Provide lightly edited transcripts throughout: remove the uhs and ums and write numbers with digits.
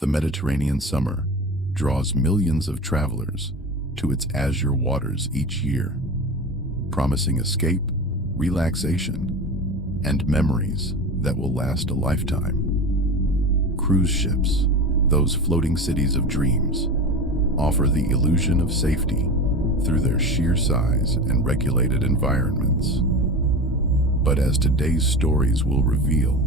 The Mediterranean summer draws millions of travelers to its azure waters each year, promising escape, relaxation, and memories that will last a lifetime. Cruise ships, those floating cities of dreams, offer the illusion of safety through their sheer size and regulated environments. But as today's stories will reveal,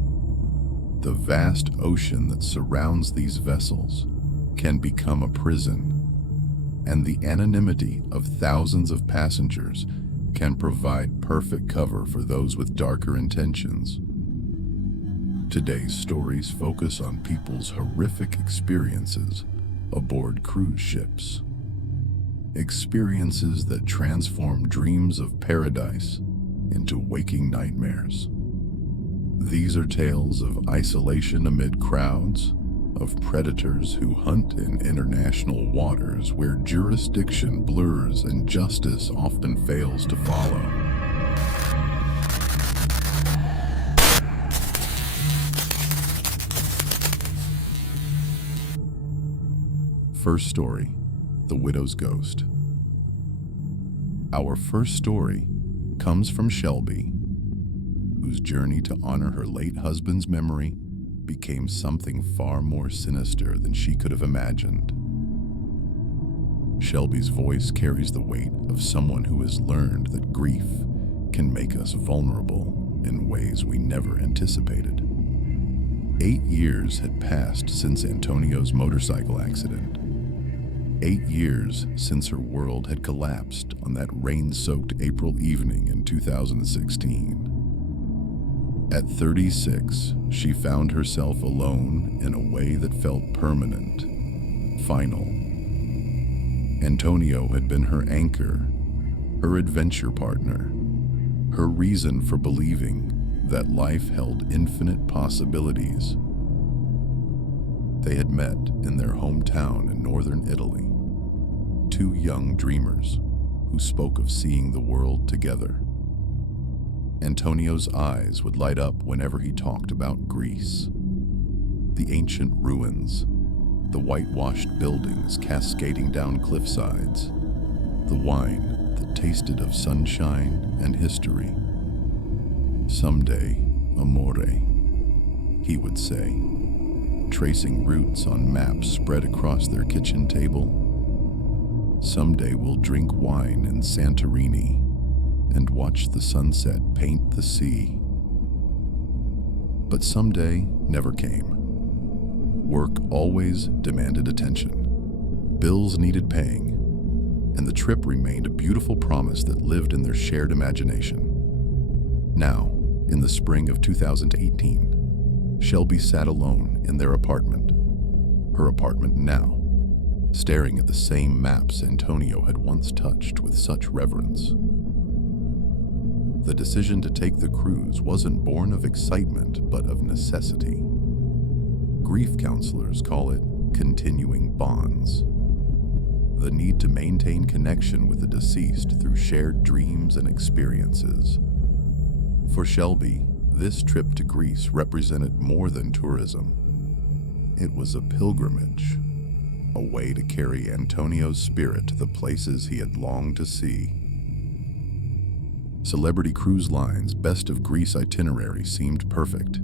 the vast ocean that surrounds these vessels can become a prison, and the anonymity of thousands of passengers can provide perfect cover for those with darker intentions. Today's stories focus on people's horrific experiences aboard cruise ships. Experiences that transform dreams of paradise into waking nightmares. These are tales of isolation amid crowds, of predators who hunt in international waters where jurisdiction blurs and justice often fails to follow. First story, The Widow's Ghost. Our first story comes from Shelby, whose journey to honor her late husband's memory became something far more sinister than she could have imagined. Shelby's voice carries the weight of someone who has learned that grief can make us vulnerable in ways we never anticipated. 8 years had passed since Antonio's motorcycle accident. 8 years since her world had collapsed on that rain-soaked April evening in 2016. At 36, she found herself alone in a way that felt permanent, final. Antonio had been her anchor, her adventure partner, her reason for believing that life held infinite possibilities. They had met in their hometown in northern Italy, two young dreamers who spoke of seeing the world together. Antonio's eyes would light up whenever he talked about Greece. The ancient ruins, the whitewashed buildings cascading down cliffsides, the wine that tasted of sunshine and history. Someday, amore, he would say, tracing routes on maps spread across their kitchen table. Someday we'll drink wine in Santorini and watch the sunset paint the sea. But someday never came. Work always demanded attention. Bills needed paying, and the trip remained a beautiful promise that lived in their shared imagination. Now, in the spring of 2018, Shelby sat alone in their apartment, her apartment now, staring at the same maps Antonio had once touched with such reverence. The decision to take the cruise wasn't born of excitement, but of necessity. Grief counselors call it continuing bonds. The need to maintain connection with the deceased through shared dreams and experiences. For Shelby, this trip to Greece represented more than tourism. It was a pilgrimage, a way to carry Antonio's spirit to the places he had longed to see. Celebrity Cruise Line's Best of Greece itinerary seemed perfect.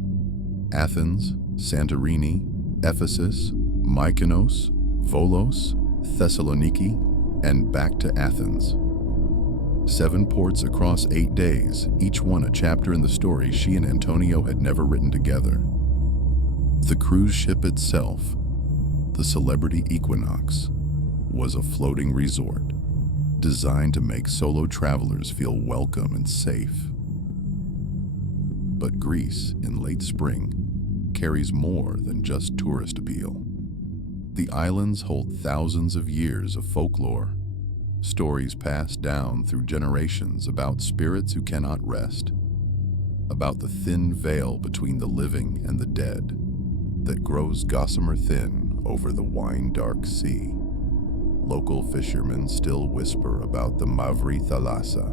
Athens, Santorini, Ephesus, Mykonos, Volos, Thessaloniki, and back to Athens. 7 ports across 8 days, each one a chapter in the story she and Antonio had never written together. The cruise ship itself, the Celebrity Equinox, was a floating resort designed to make solo travelers feel welcome and safe. But Greece in late spring carries more than just tourist appeal. The islands hold thousands of years of folklore, stories passed down through generations about spirits who cannot rest, about the thin veil between the living and the dead that grows gossamer thin over the wine-dark sea. Local fishermen still whisper about the Mavri Thalassa,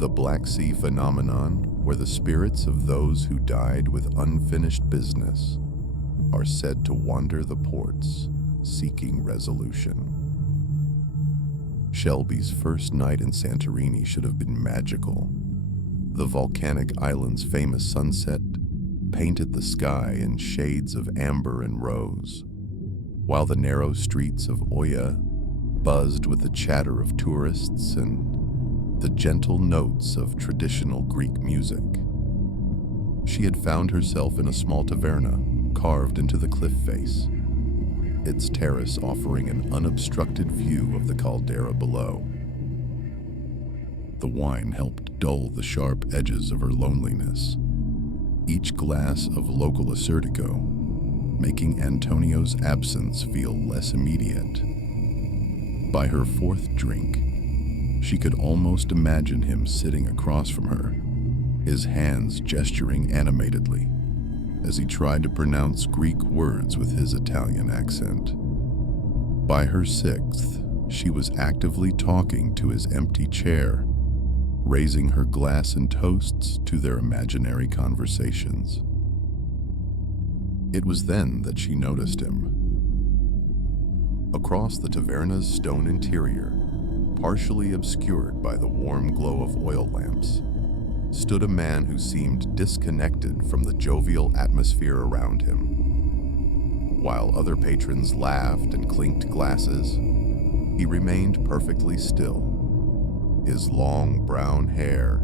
the Black Sea phenomenon where the spirits of those who died with unfinished business are said to wander the ports, seeking resolution. Shelby's first night in Santorini should have been magical. The volcanic island's famous sunset painted the sky in shades of amber and rose, while the narrow streets of Oya buzzed with the chatter of tourists and the gentle notes of traditional Greek music. She had found herself in a small taverna carved into the cliff face, its terrace offering an unobstructed view of the caldera below. The wine helped dull the sharp edges of her loneliness, each glass of local Acertico making Antonio's absence feel less immediate. By her fourth drink, she could almost imagine him sitting across from her, his hands gesturing animatedly as he tried to pronounce Greek words with his Italian accent. By her sixth, she was actively talking to his empty chair, raising her glass and toasts to their imaginary conversations. It was then that she noticed him. Across the taverna's stone interior, partially obscured by the warm glow of oil lamps, stood a man who seemed disconnected from the jovial atmosphere around him. While other patrons laughed and clinked glasses, he remained perfectly still, his long brown hair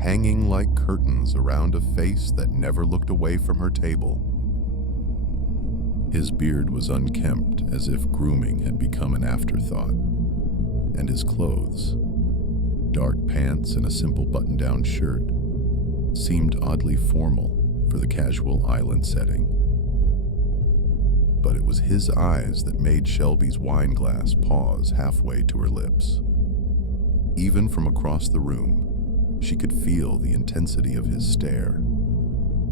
hanging like curtains around a face that never looked away from her table. His beard was unkempt, as if grooming had become an afterthought, and his clothes, dark pants and a simple button-down shirt, seemed oddly formal for the casual island setting. But it was his eyes that made Shelby's wine glass pause halfway to her lips. Even from across the room, she could feel the intensity of his stare,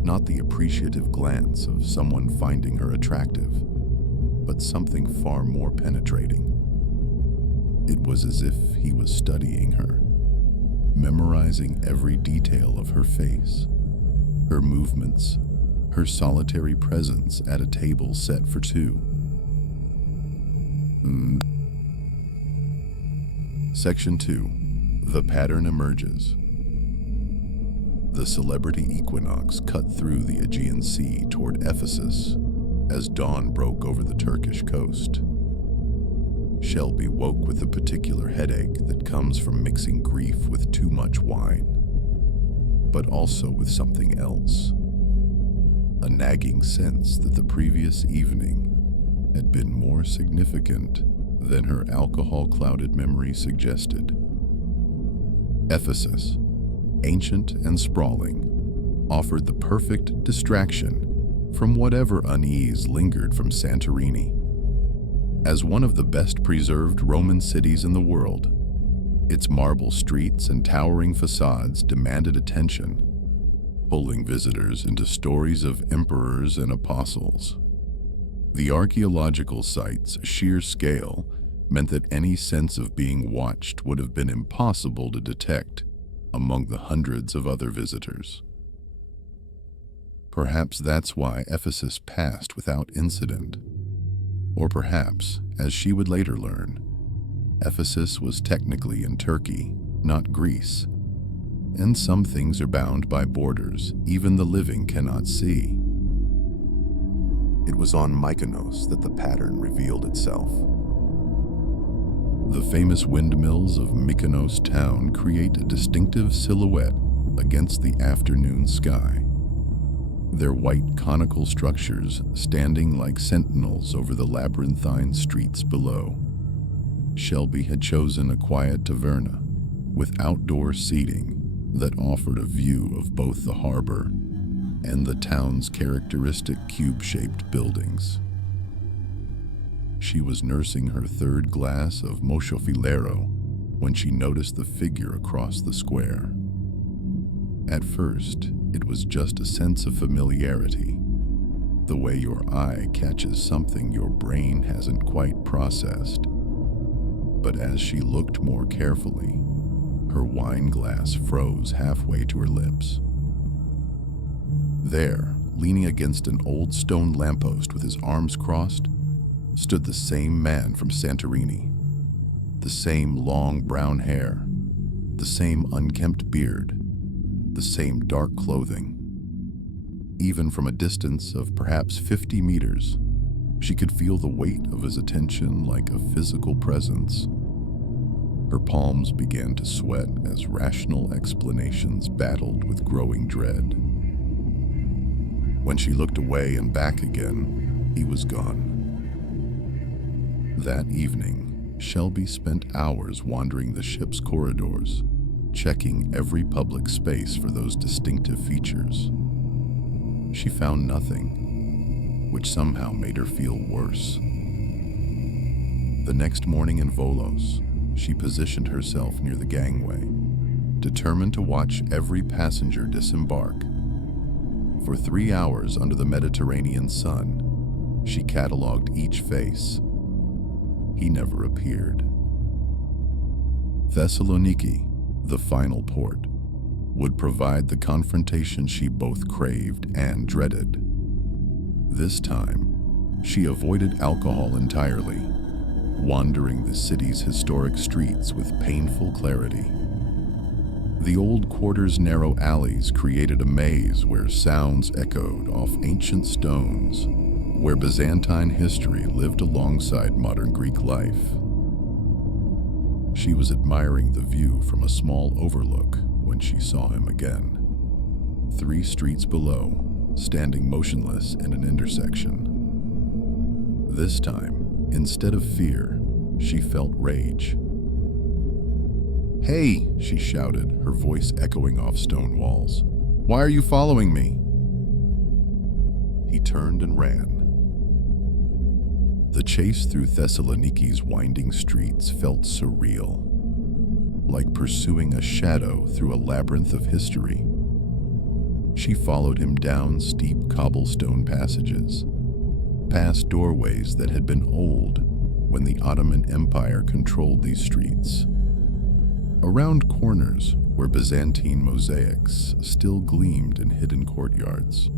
not the appreciative glance of someone finding her attractive, but something far more penetrating. It was as if he was studying her, memorizing every detail of her face, her movements, her solitary presence at a table set for two. Section 2. The pattern emerges. The Celebrity Equinox cut through the Aegean Sea toward Ephesus as dawn broke over the Turkish coast. Shelby woke with a particular headache that comes from mixing grief with too much wine, but also with something else. A nagging sense that the previous evening had been more significant than her alcohol-clouded memory suggested. Ephesus, ancient and sprawling, offered the perfect distraction from whatever unease lingered from Santorini. As one of the best-preserved Roman cities in the world, its marble streets and towering facades demanded attention, pulling visitors into stories of emperors and apostles. The archaeological site's sheer scale meant that any sense of being watched would have been impossible to detect among the hundreds of other visitors. Perhaps that's why Ephesus passed without incident. Or perhaps, as she would later learn, Ephesus was technically in Turkey, not Greece, and some things are bound by borders even the living cannot see. It was on Mykonos that the pattern revealed itself. The famous windmills of Mykonos town create a distinctive silhouette against the afternoon sky, their white conical structures standing like sentinels over the labyrinthine streets below. Shelby had chosen a quiet taverna with outdoor seating that offered a view of both the harbor and the town's characteristic cube-shaped buildings. She was nursing her third glass of mochofilero when she noticed the figure across the square. At first, it was just a sense of familiarity, the way your eye catches something your brain hasn't quite processed. But as she looked more carefully, her wine glass froze halfway to her lips. There, leaning against an old stone lamppost with his arms crossed, stood the same man from Santorini. The same long brown hair, the same unkempt beard, the same dark clothing. Even from a distance of perhaps 50 meters, she could feel the weight of his attention like a physical presence. Her palms began to sweat as rational explanations battled with growing dread. When she looked away and back again, he was gone. That evening, Shelby spent hours wandering the ship's corridors, checking every public space for those distinctive features. She found nothing, which somehow made her feel worse. The next morning in Volos, she positioned herself near the gangway, determined to watch every passenger disembark. For 3 hours under the Mediterranean sun, she cataloged each face. He never appeared. Thessaloniki, the final port, would provide the confrontation she both craved and dreaded. This time, she avoided alcohol entirely, wandering the city's historic streets with painful clarity. The old quarter's narrow alleys created a maze where sounds echoed off ancient stones, where Byzantine history lived alongside modern Greek life. She was admiring the view from a small overlook when she saw him again. 3 streets below, standing motionless in an intersection. This time, instead of fear, she felt rage. "Hey," she shouted, her voice echoing off stone walls. "Why are you following me?" He turned and ran. The chase through Thessaloniki's winding streets felt surreal, like pursuing a shadow through a labyrinth of history. She followed him down steep cobblestone passages, past doorways that had been old when the Ottoman Empire controlled these streets, around corners where Byzantine mosaics still gleamed in hidden courtyards.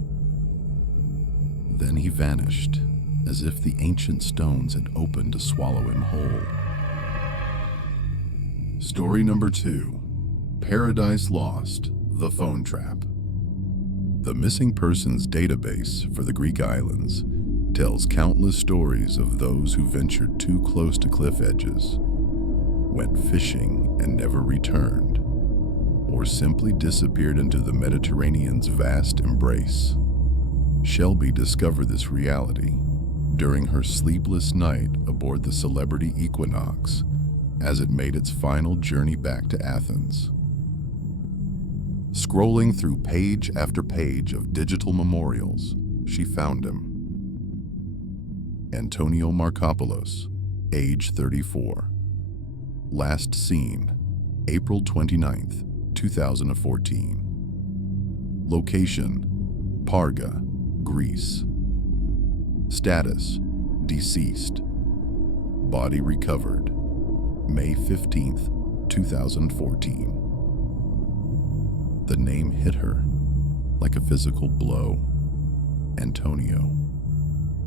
Then he vanished, as if the ancient stones had opened to swallow him whole. Story number 2, Paradise Lost, The Phone Trap. The missing persons database for the Greek islands tells countless stories of those who ventured too close to cliff edges, went fishing and never returned, or simply disappeared into the Mediterranean's vast embrace. Shelby discovered this reality during her sleepless night aboard the Celebrity Equinox as it made its final journey back to Athens. Scrolling through page after page of digital memorials, she found him. Antonio Markopoulos, age 34. Last seen, April 29th, 2014. Location, Parga, Greece. Status, deceased. Body recovered, May 15th, 2014. The name hit her like a physical blow. Antonio,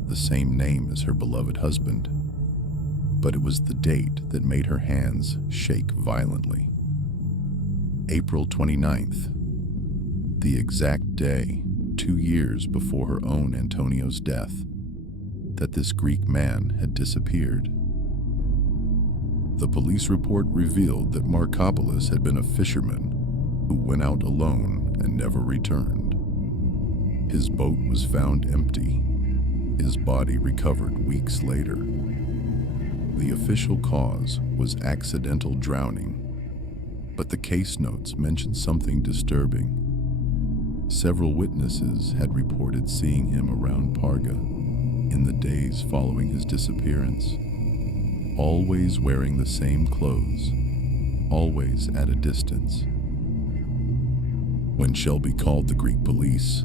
the same name as her beloved husband, but it was the date that made her hands shake violently. April 29th, the exact day, 2 years before her own Antonio's death, that this Greek man had disappeared. The police report revealed that Markopoulos had been a fisherman who went out alone and never returned. His boat was found empty, his body recovered weeks later. The official cause was accidental drowning, but the case notes mentioned something disturbing. Several witnesses had reported seeing him around Parga in the days following his disappearance, always wearing the same clothes, always at a distance. When Shelby called the Greek police,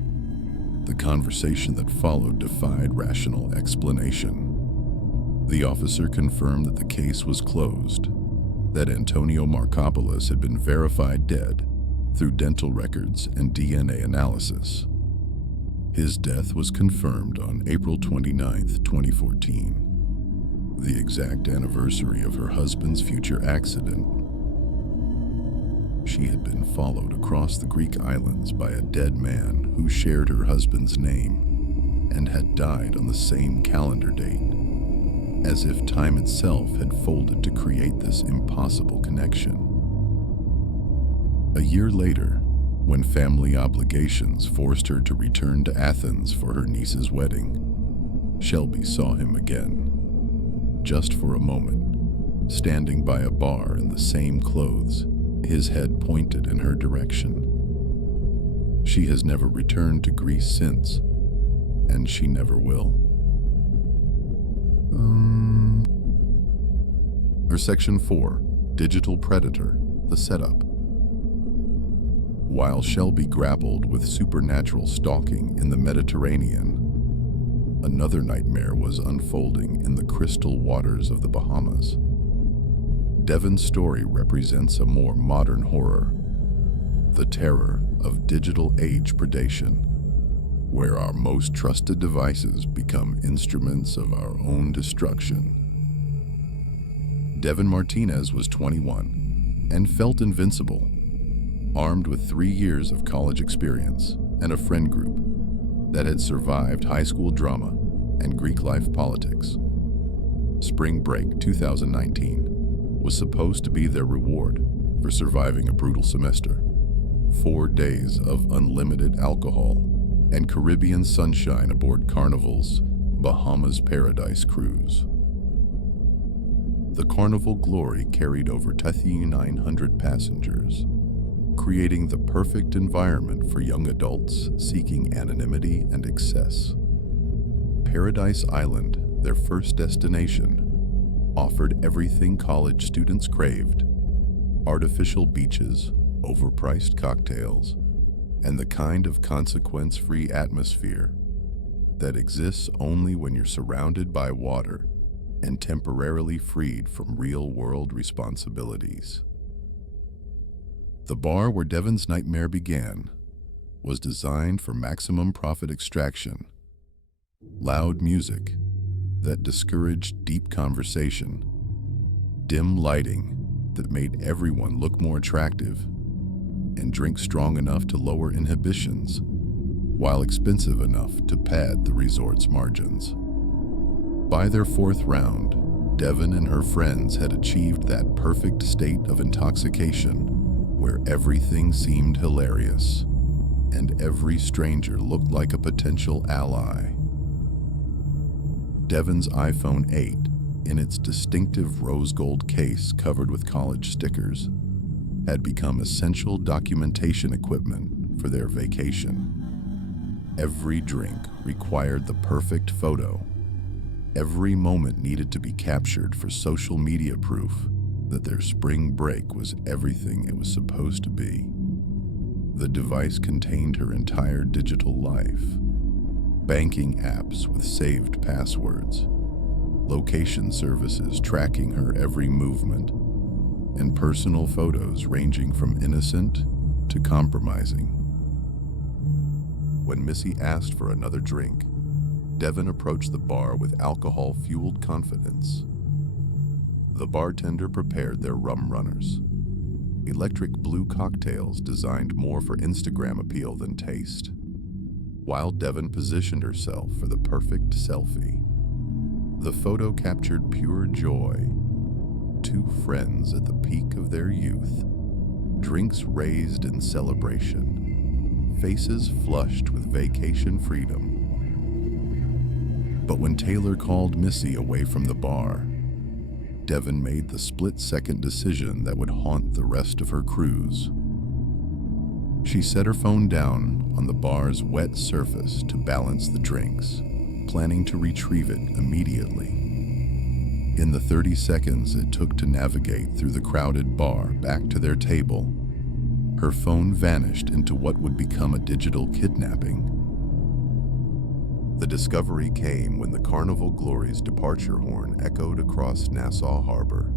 the conversation that followed defied rational explanation. The officer confirmed that the case was closed, that Antonio Markopoulos had been verified dead through dental records and DNA analysis. His death was confirmed on April 29, 2014, the exact anniversary of her husband's future accident. She had been followed across the Greek islands by a dead man who shared her husband's name and had died on the same calendar date, as if time itself had folded to create this impossible connection. A year later, when family obligations forced her to return to Athens for her niece's wedding, Shelby saw him again, just for a moment, standing by a bar in the same clothes, his head pointed in her direction. She has never returned to Greece since, and she never will. Section 4, Digital Predator, the setup. While Shelby grappled with supernatural stalking in the Mediterranean, another nightmare was unfolding in the crystal waters of the Bahamas. Devon's story represents a more modern horror, the terror of digital age predation, where our most trusted devices become instruments of our own destruction. Devon Martinez was 21 and felt invincible, armed with 3 years of college experience and a friend group that had survived high school drama and Greek life politics. Spring break 2019 was supposed to be their reward for surviving a brutal semester. 4 days of unlimited alcohol and Caribbean sunshine aboard Carnival's Bahamas Paradise cruise. The Carnival glory carried over 3,900 passengers, creating the perfect environment for young adults seeking anonymity and excess. Paradise Island, their first destination, offered everything college students craved: artificial beaches, overpriced cocktails, and the kind of consequence-free atmosphere that exists only when you're surrounded by water and temporarily freed from real-world responsibilities. The bar where Devon's nightmare began was designed for maximum profit extraction. Loud music that discouraged deep conversation, dim lighting that made everyone look more attractive, and drink strong enough to lower inhibitions, while expensive enough to pad the resort's margins. By their 4th round, Devon and her friends had achieved that perfect state of intoxication where everything seemed hilarious, and every stranger looked like a potential ally. Devon's iPhone 8, in its distinctive rose gold case covered with college stickers, had become essential documentation equipment for their vacation. Every drink required the perfect photo. Every moment needed to be captured for social media proof that their spring break was everything it was supposed to be. The device contained her entire digital life: banking apps with saved passwords, location services tracking her every movement, and personal photos ranging from innocent to compromising. When Missy asked for another drink, Devon approached the bar with alcohol-fueled confidence. The bartender prepared their rum runners, electric blue cocktails designed more for Instagram appeal than taste, while Devon positioned herself for the perfect selfie. The photo captured pure joy. 2 friends at the peak of their youth, drinks raised in celebration, faces flushed with vacation freedom. But when Taylor called Missy away from the bar, Devon made the split-second decision that would haunt the rest of her cruise. She set her phone down on the bar's wet surface to balance the drinks, planning to retrieve it immediately. In the 30 seconds it took to navigate through the crowded bar back to their table, her phone vanished into what would become a digital kidnapping. The discovery came when the Carnival Glory's departure horn echoed across Nassau Harbor.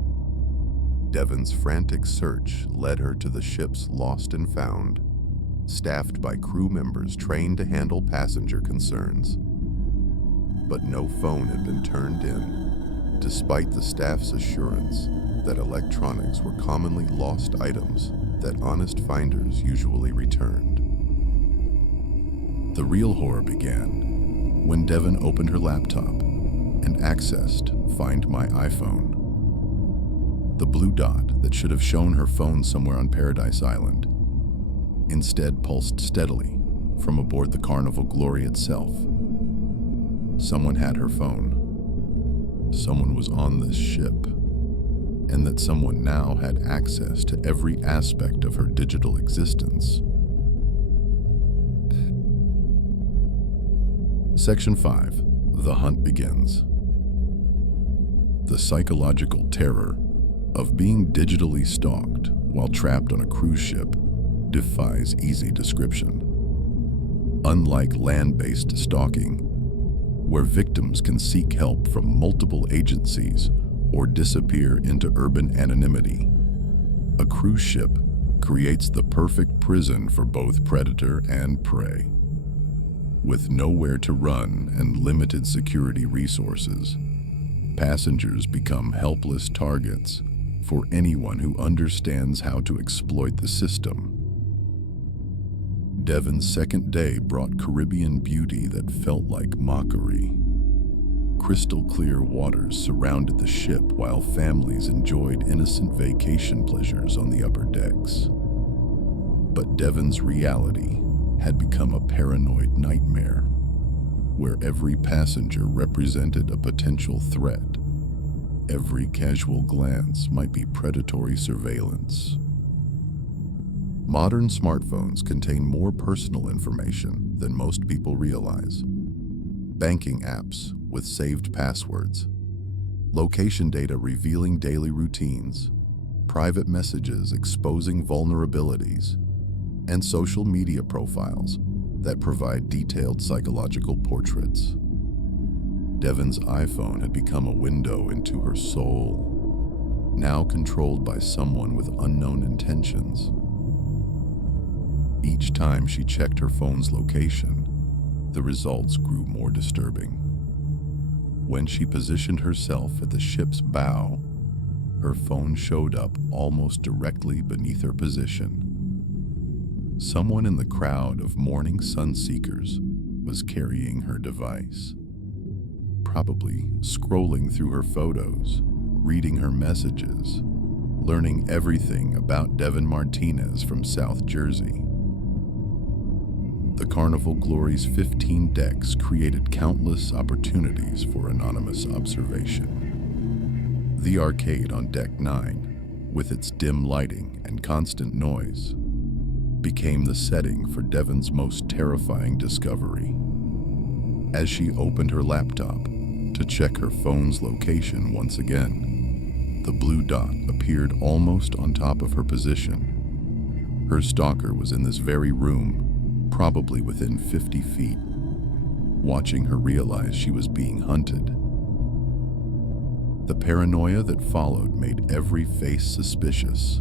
Devon's frantic search led her to the ship's lost and found, staffed by crew members trained to handle passenger concerns. But no phone had been turned in, despite the staff's assurance that electronics were commonly lost items that honest finders usually returned. The real horror began when Devon opened her laptop and accessed Find My iPhone. The blue dot that should have shown her phone somewhere on Paradise Island instead pulsed steadily from aboard the Carnival Glory itself. Someone had her phone. Someone was on this ship, and that someone now had access to every aspect of her digital existence. Section 5. The Hunt Begins. The psychological terror of being digitally stalked while trapped on a cruise ship defies easy description. Unlike land-based stalking, where victims can seek help from multiple agencies or disappear into urban anonymity, a cruise ship creates the perfect prison for both predator and prey. With nowhere to run and limited security resources, passengers become helpless targets for anyone who understands how to exploit the system. Devon's second day brought Caribbean beauty that felt like mockery. Crystal clear waters surrounded the ship while families enjoyed innocent vacation pleasures on the upper decks. But Devon's reality had become a paranoid nightmare, where every passenger represented a potential threat. Every casual glance might be predatory surveillance. Modern smartphones contain more personal information than most people realize. Banking apps with saved passwords, location data revealing daily routines, private messages exposing vulnerabilities, and social media profiles that provide detailed psychological portraits. Devon's iPhone had become a window into her soul, now controlled by someone with unknown intentions. Each time she checked her phone's location, the results grew more disturbing. When she positioned herself at the ship's bow, her phone showed up almost directly beneath her position. Someone in the crowd of morning sun seekers was carrying her device, probably scrolling through her photos, reading her messages, learning everything about Devon Martinez from South Jersey. The Carnival Glory's 15 decks created countless opportunities for anonymous observation. The arcade on Deck 9, with its dim lighting and constant noise, became the setting for Devon's most terrifying discovery. As she opened her laptop to check her phone's location once again, the blue dot appeared almost on top of her position. Her stalker was in this very room, probably within 50 feet, watching her realize she was being hunted. The paranoia that followed made every face suspicious.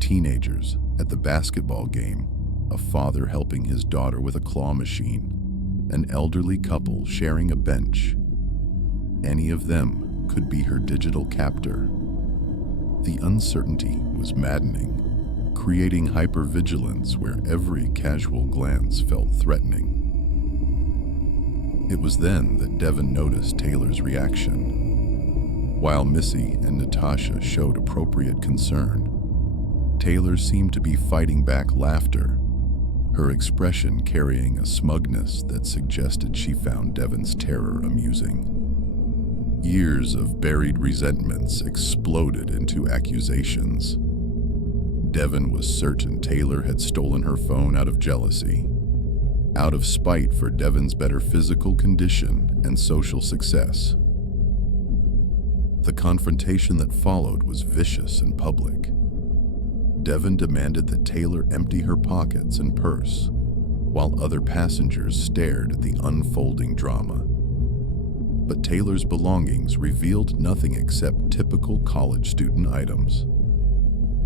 Teenagers at the basketball game, a father helping his daughter with a claw machine, an elderly couple sharing a bench. Any of them could be her digital captor. The uncertainty was maddening, creating hypervigilance where every casual glance felt threatening. It was then that Devon noticed Taylor's reaction. While Missy and Natasha showed appropriate concern, Taylor seemed to be fighting back laughter, her expression carrying a smugness that suggested she found Devon's terror amusing. Years of buried resentments exploded into accusations. Devon was certain Taylor had stolen her phone out of jealousy, out of spite for Devon's better physical condition and social success. The confrontation that followed was vicious and public. Devon demanded that Taylor empty her pockets and purse, while other passengers stared at the unfolding drama. But Taylor's belongings revealed nothing except typical college student items.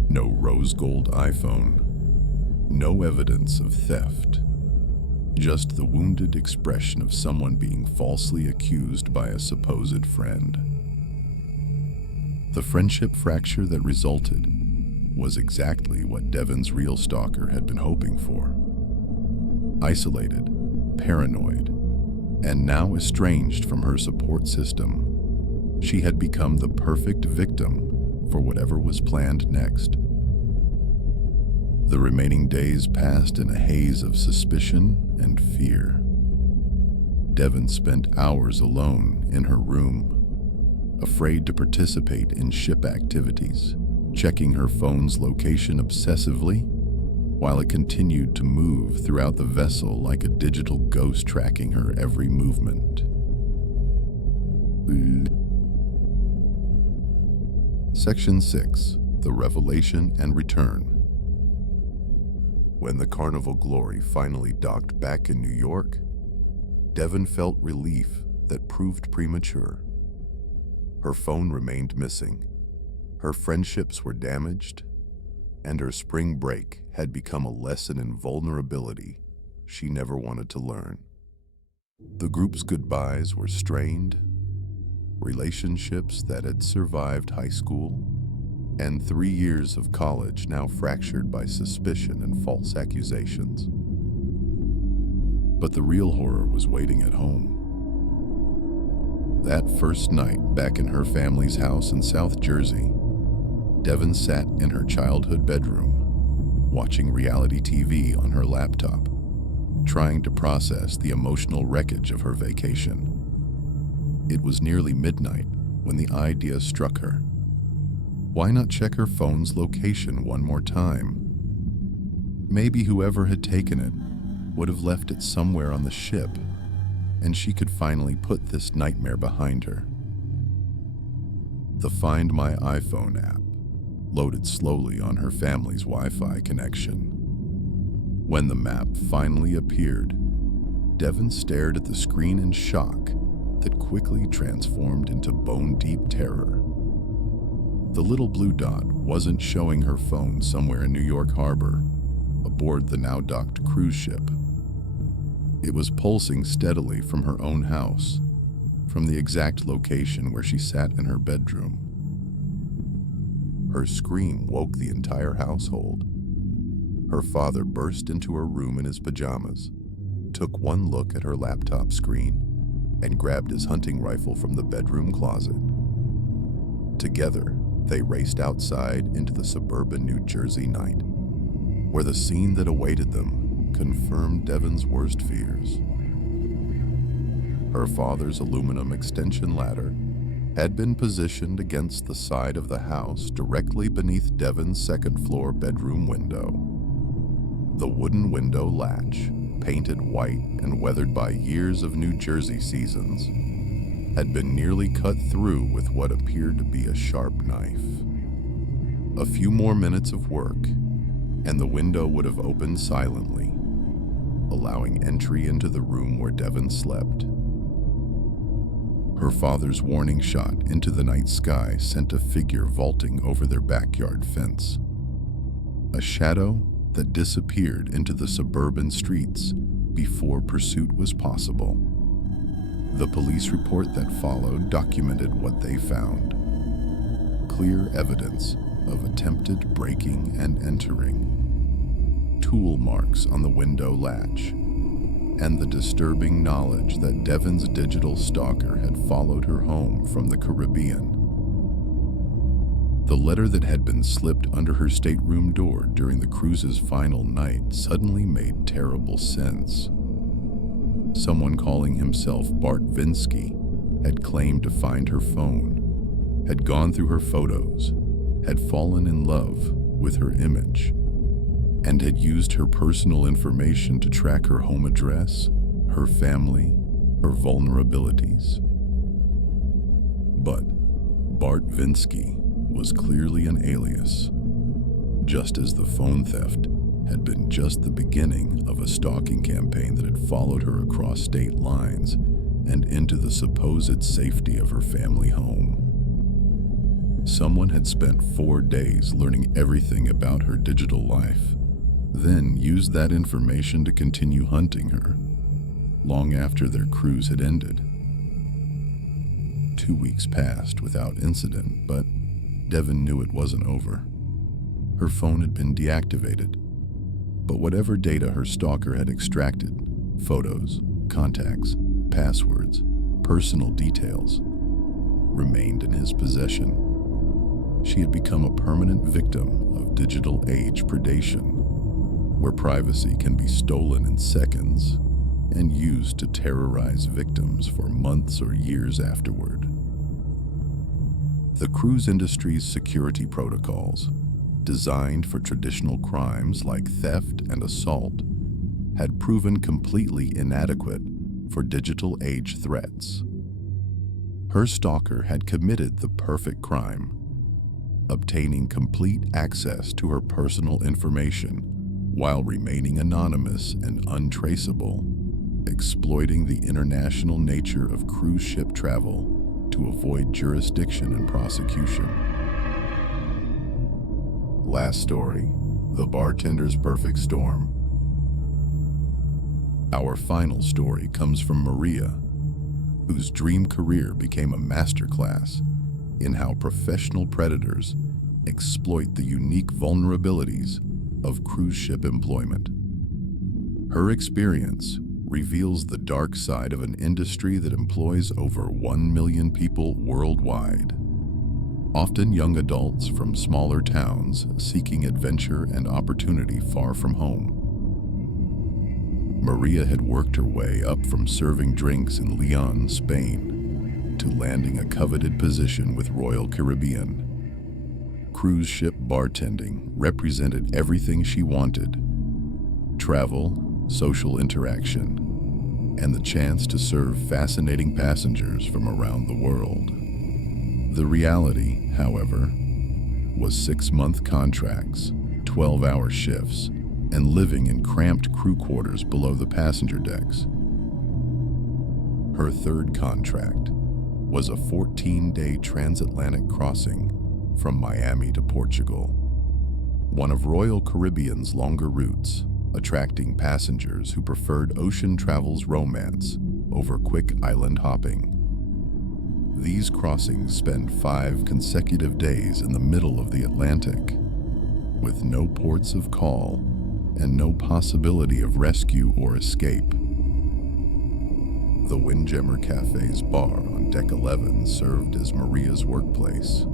No rose gold iPhone, No evidence of theft, just the wounded expression of someone being falsely accused by a supposed friend. The friendship fracture that resulted was exactly what Devon's real stalker had been hoping for. Isolated, paranoid, and now estranged from her support system, she had become the perfect victim for whatever was planned next. The remaining days passed in a haze of suspicion and fear. Devon spent hours alone in her room, afraid to participate in ship activities, checking her phone's location obsessively while it continued to move throughout the vessel like a digital ghost tracking her every movement. Section 6. The Revelation and Return. When the Carnival Glory finally docked back in New York, Devon felt relief that proved premature. Her phone remained missing, her friendships were damaged, and her spring break had become a lesson in vulnerability she never wanted to learn. The group's goodbyes were strained, relationships that had survived high school, and 3 years of college now fractured by suspicion and false accusations. But the real horror was waiting at home. That first night back in her family's house in South Jersey, Devon sat in her childhood bedroom, watching reality TV on her laptop, trying to process the emotional wreckage of her vacation. It was nearly midnight when the idea struck her. Why not check her phone's location one more time? Maybe whoever had taken it would have left it somewhere on the ship, and she could finally put this nightmare behind her. The Find My iPhone app loaded slowly on her family's Wi-Fi connection. When the map finally appeared, Devon stared at the screen in shock that quickly transformed into bone-deep terror. The little blue dot wasn't showing her phone somewhere in New York Harbor, aboard the now-docked cruise ship. It was pulsing steadily from her own house, from the exact location where she sat in her bedroom. Her scream woke the entire household. Her father burst into her room in his pajamas, took one look at her laptop screen, and grabbed his hunting rifle from the bedroom closet. Together, they raced outside into the suburban New Jersey night, where the scene that awaited them confirmed Devon's worst fears. Her father's aluminum extension ladder had been positioned against the side of the house directly beneath Devon's second-floor bedroom window. The wooden window latch, painted white and weathered by years of New Jersey seasons, had been nearly cut through with what appeared to be a sharp knife. A few more minutes of work, and the window would have opened silently, allowing entry into the room where Devon slept. Her father's warning shot into the night sky sent a figure vaulting over their backyard fence. A shadow that disappeared into the suburban streets before pursuit was possible. The police report that followed documented what they found. Clear evidence of attempted breaking and entering, tool marks on the window latch, and the disturbing knowledge that Devon's digital stalker had followed her home from the Caribbean. The letter that had been slipped under her stateroom door during the cruise's final night suddenly made terrible sense. Someone calling himself Bart Vinsky had claimed to find her phone, had gone through her photos, had fallen in love with her image, and had used her personal information to track her home address, her family, her vulnerabilities. But Bart Vinsky was clearly an alias, just as the phone theft had been just the beginning of a stalking campaign that had followed her across state lines and into the supposed safety of her family home. Someone had spent 4 days learning everything about her digital life then used that information to continue hunting her, long after their cruise had ended. 2 weeks passed without incident, but Devon knew it wasn't over. Her phone had been deactivated, but whatever data her stalker had extracted, photos, contacts, passwords, personal details, remained in his possession. She had become a permanent victim of digital age predation, where privacy can be stolen in seconds and used to terrorize victims for months or years afterward. The cruise industry's security protocols, designed for traditional crimes like theft and assault, had proven completely inadequate for digital age threats. Her stalker had committed the perfect crime, obtaining complete access to her personal information while remaining anonymous and untraceable, exploiting the international nature of cruise ship travel to avoid jurisdiction and prosecution. Last story, The Bartender's Perfect Storm. Our final story comes from Maria, whose dream career became a masterclass in how professional predators exploit the unique vulnerabilities of cruise ship employment. Her experience reveals the dark side of an industry that employs over 1 million people worldwide, often young adults from smaller towns seeking adventure and opportunity far from home. Maria had worked her way up from serving drinks in Leon, Spain, to landing a coveted position with Royal Caribbean. Cruise ship bartending represented everything she wanted: travel, social interaction, and the chance to serve fascinating passengers from around the world. The reality, however, was 6-month contracts, 12-hour shifts, and living in cramped crew quarters below the passenger decks. Her third contract was a 14-day transatlantic crossing from Miami to Portugal, one of Royal Caribbean's longer routes, attracting passengers who preferred ocean travel's romance over quick island hopping. These crossings spend 5 consecutive days in the middle of the Atlantic, with no ports of call and no possibility of rescue or escape. The Windjammer Cafe's bar on Deck 11 served as Maria's workplace,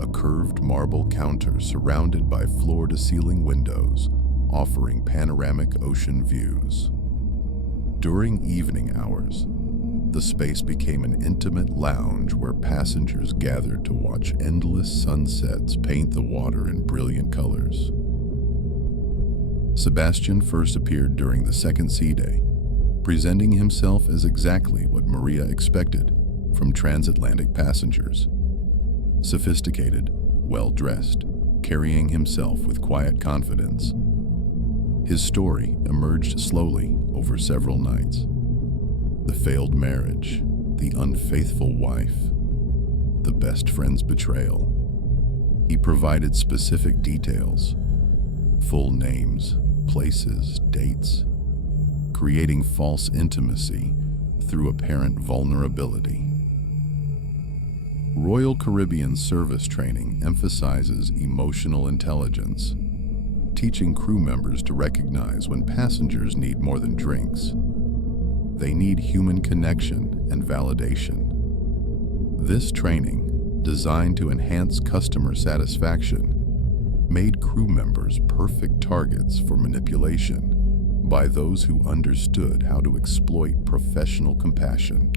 a curved marble counter surrounded by floor-to-ceiling windows offering panoramic ocean views. During evening hours, the space became an intimate lounge where passengers gathered to watch endless sunsets paint the water in brilliant colors. Sebastian first appeared during the second sea day, presenting himself as exactly what Maria expected from transatlantic passengers. Sophisticated, well-dressed, carrying himself with quiet confidence. His story emerged slowly over several nights. The failed marriage, the unfaithful wife, the best friend's betrayal. He provided specific details, full names, places, dates, creating false intimacy through apparent vulnerability. Royal Caribbean service training emphasizes emotional intelligence, teaching crew members to recognize when passengers need more than drinks. They need human connection and validation. This training, designed to enhance customer satisfaction, made crew members perfect targets for manipulation by those who understood how to exploit professional compassion.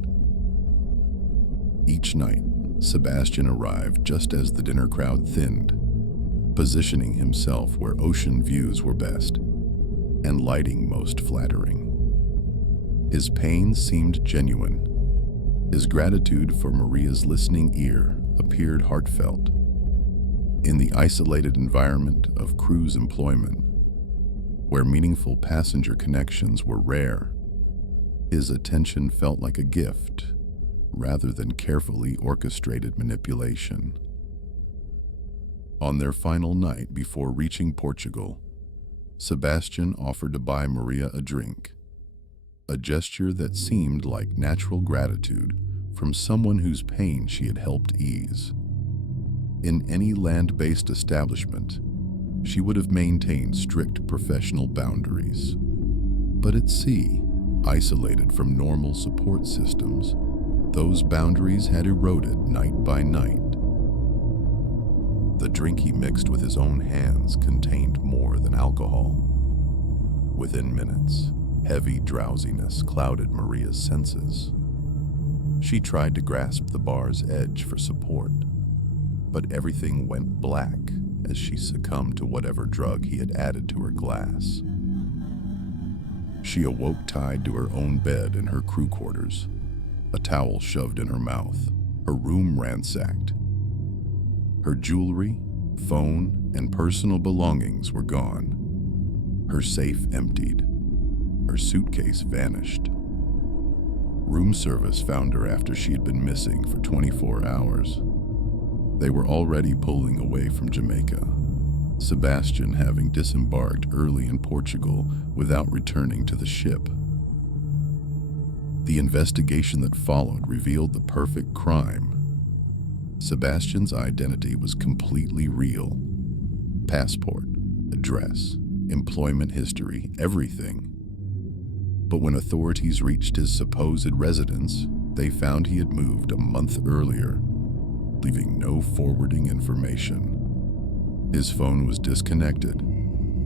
Each night, Sebastian arrived just as the dinner crowd thinned, positioning himself where ocean views were best and lighting most flattering. His pain seemed genuine. His gratitude for Maria's listening ear appeared heartfelt. In the isolated environment of cruise employment, where meaningful passenger connections were rare, his attention felt like a gift rather than carefully orchestrated manipulation. On their final night before reaching Portugal, Sebastian offered to buy Maria a drink, a gesture that seemed like natural gratitude from someone whose pain she had helped ease. In any land-based establishment, she would have maintained strict professional boundaries. But at sea, isolated from normal support systems, those boundaries had eroded night by night. The drink he mixed with his own hands contained more than alcohol. Within minutes, heavy drowsiness clouded Maria's senses. She tried to grasp the bar's edge for support, but everything went black as she succumbed to whatever drug he had added to her glass. She awoke tied to her own bed in her crew quarters, a towel shoved in her mouth, her room ransacked. Her jewelry, phone, and personal belongings were gone. Her safe emptied. Her suitcase vanished. Room service found her after she had been missing for 24 hours. They were already pulling away from Jamaica, Sebastian having disembarked early in Portugal without returning to the ship. The investigation that followed revealed the perfect crime. Sebastian's identity was completely real. Passport, address, employment history, everything. But when authorities reached his supposed residence, they found he had moved a month earlier, leaving no forwarding information. His phone was disconnected.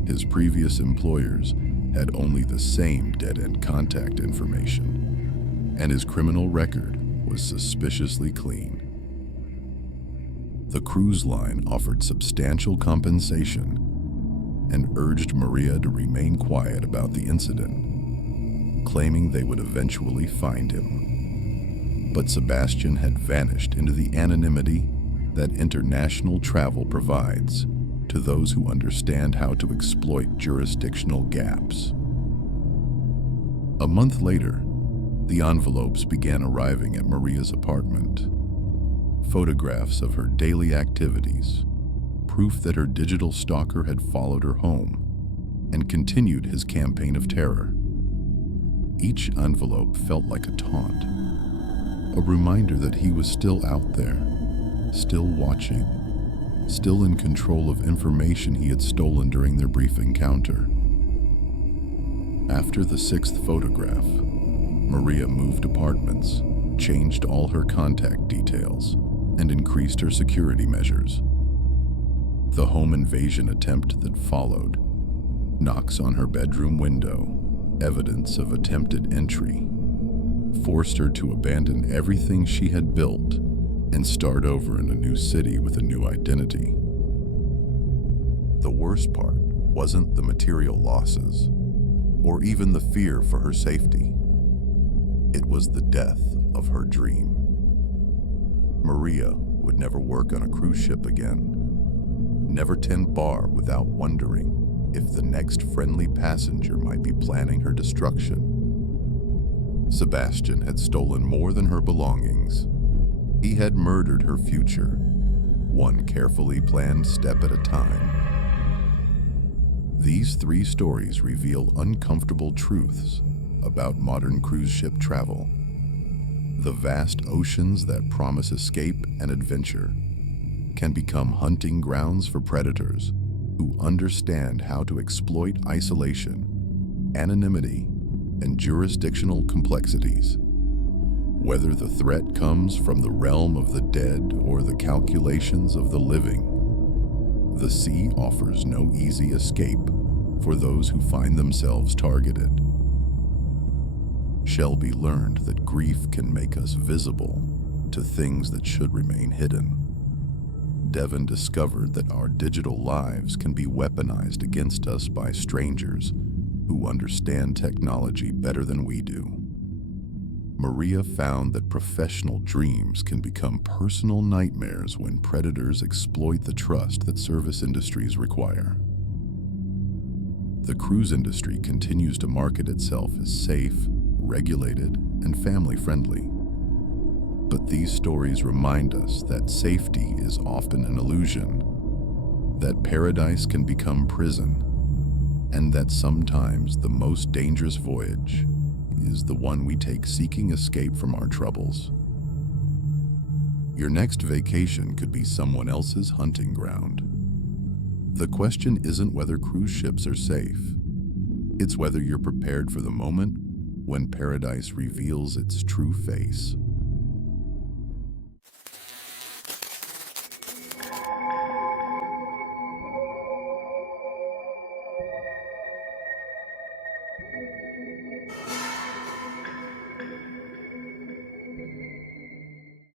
His previous employers had only the same dead-end contact information, and his criminal record was suspiciously clean. The cruise line offered substantial compensation and urged Maria to remain quiet about the incident, claiming they would eventually find him. But Sebastian had vanished into the anonymity that international travel provides to those who understand how to exploit jurisdictional gaps. A month later, the envelopes began arriving at Maria's apartment. Photographs of her daily activities, proof that her digital stalker had followed her home and continued his campaign of terror. Each envelope felt like a taunt, a reminder that he was still out there, still watching, still in control of information he had stolen during their brief encounter. After the 6th photograph, Maria moved apartments, changed all her contact details, and increased her security measures. The home invasion attempt that followed, knocks on her bedroom window, evidence of attempted entry, forced her to abandon everything she had built and start over in a new city with a new identity. The worst part wasn't the material losses, or even the fear for her safety. It was the death of her dream. Maria would never work on a cruise ship again, never tend bar without wondering if the next friendly passenger might be planning her destruction. Sebastian had stolen more than her belongings. He had murdered her future, one carefully planned step at a time. These 3 stories reveal uncomfortable truths about modern cruise ship travel. The vast oceans that promise escape and adventure can become hunting grounds for predators who understand how to exploit isolation, anonymity, and jurisdictional complexities. Whether the threat comes from the realm of the dead or the calculations of the living, the sea offers no easy escape for those who find themselves targeted. Shelby learned that grief can make us visible to things that should remain hidden. Devon discovered that our digital lives can be weaponized against us by strangers who understand technology better than we do. Maria found that professional dreams can become personal nightmares when predators exploit the trust that service industries require. The cruise industry continues to market itself as safe, regulated, and family-friendly. But these stories remind us that safety is often an illusion, that paradise can become prison, and that sometimes the most dangerous voyage is the one we take seeking escape from our troubles. Your next vacation could be someone else's hunting ground. The question isn't whether cruise ships are safe. It's whether you're prepared for the moment when paradise reveals its true face.